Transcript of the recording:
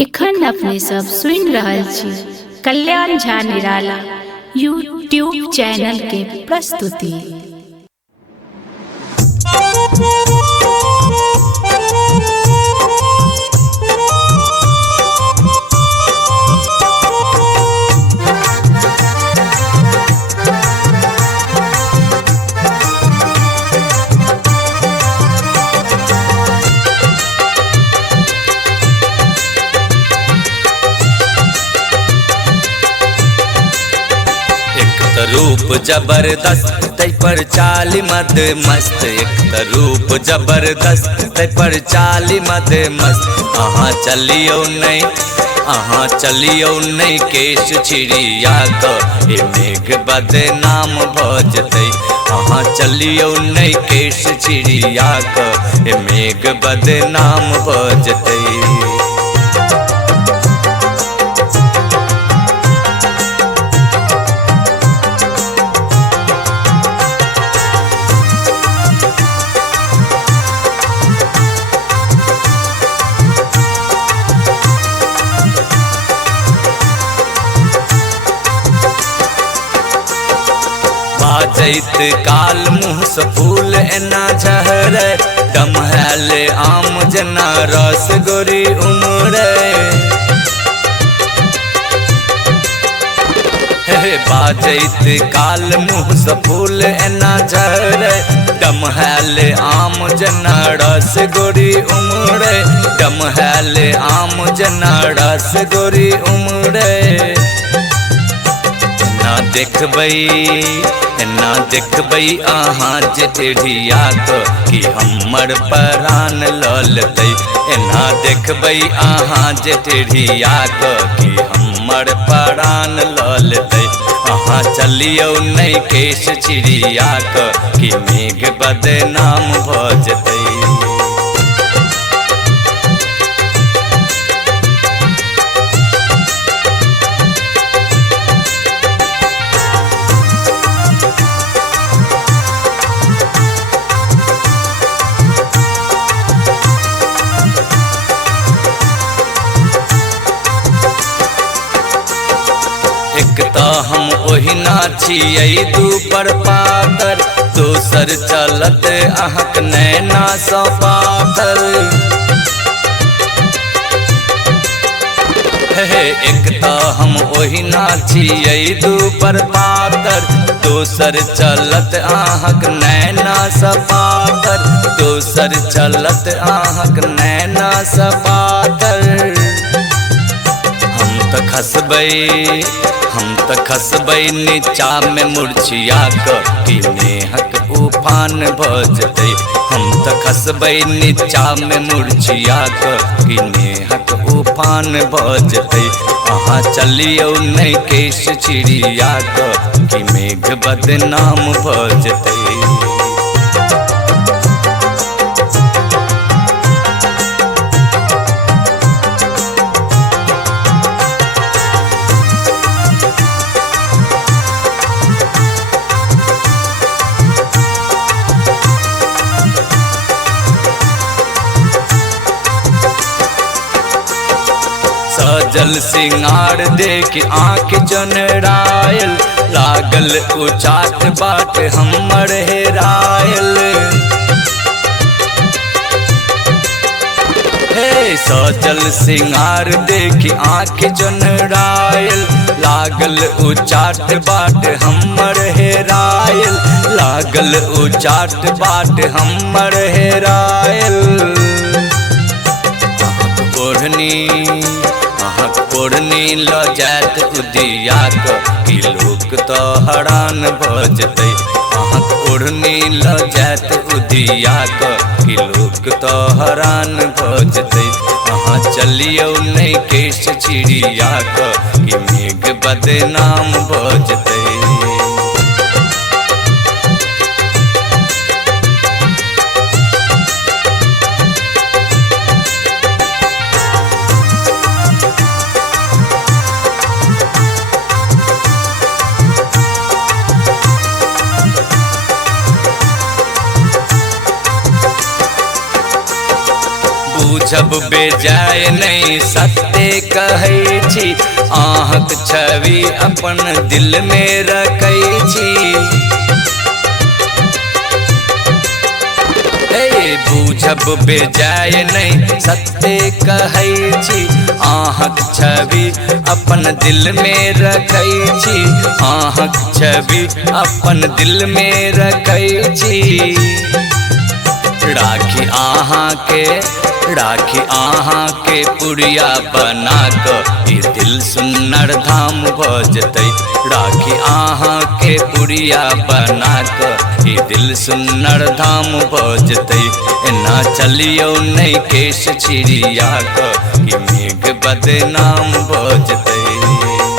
एखन अपने सब सुन रहल छी कल्याण झा निराला यूट्यूब चैनल के प्रस्तुति। रूप जबरदस्त तै पर चाली मद मस्त, एक रूप जबरदस्त तै पर चाली मद मस्त। अहाँ चलियो नहीं केश छिड़िया ए मेघ बदनाम भ जतै। अहाँ चलियो नहीं केश छिड़िया ए मेघ बदनाम भ जतै। बाजैत काल मुँह से फूल एना झहरे, डमहैल आम जना रस गोरी उमरे। बाजैत काल मुँह से फूल एना झहरे, डमहैल आम जना रस गोरी उमरे। डमहैल आम जना रस गोरी उमरे। ना देखबै अहाँ जे टेढ़िया कि हमर प्राण ललतै। एना देखबै अहाँ जे टेढ़िया कि हमर प्राण ललतै। अहाँ चलियो नहीं केश छिड़िया कि मेघ बदनाम भ जतै। एक तो हम ओहिना छियै दू पर पातर, दोसर चलत अहाँक नैना सँ पातर। एक तो हम ओहिना छियै दू पर पातर, दोसर चलत अहाँक नैना सँ पातर। दोसर चलत अहाँक नैना सँ पातर। हम त खसबै नीचा में मुरछिया कि नेहक उफान भ जतै। हम त खसबै नीचा में मुरछिया कि नेहक उफान भ जतै। अहाँ चलियो नहीं केश छिड़िया कि मेघ बदनाम भ जतै। सजल सिंगार देख आँख जनरायल, लागल उचाट बाट हमर हेरायल। सजल सिंगार देख आँख जनरायल, लागल उचाट बाट हमर हेरायल। लागल उचाट बाट हमर हेरायल। ओढ़नी ल जात उदिया कि लोक तो हरान भ जतै। अहाँक ओढ़नी ल जात उदिया कि लोक तो हरान भ जतै। अहाँ चलियो नहीं केश छिड़िया कि मेघ बदनाम भ जतै। जब बेजाय नहीं सत्य कहै छी अहाँक छवि अपन दिल में रखै छी। बूझब बेजाय नहीं सत्य कहै छी अहाँक छवि अपन दिल में रखै छी अहाँक छवि अपन दिल में रखै छी। राखी अहाँ के पुड़िया बना ई दिल सुन्नर धाम भ जतै। राखी अहाँ के पुड़िया बना ई दिल सुन्नर धाम भ जतै। एना चलियो नहीं केश छिड़िया कि मेघ बदनाम भ जतै।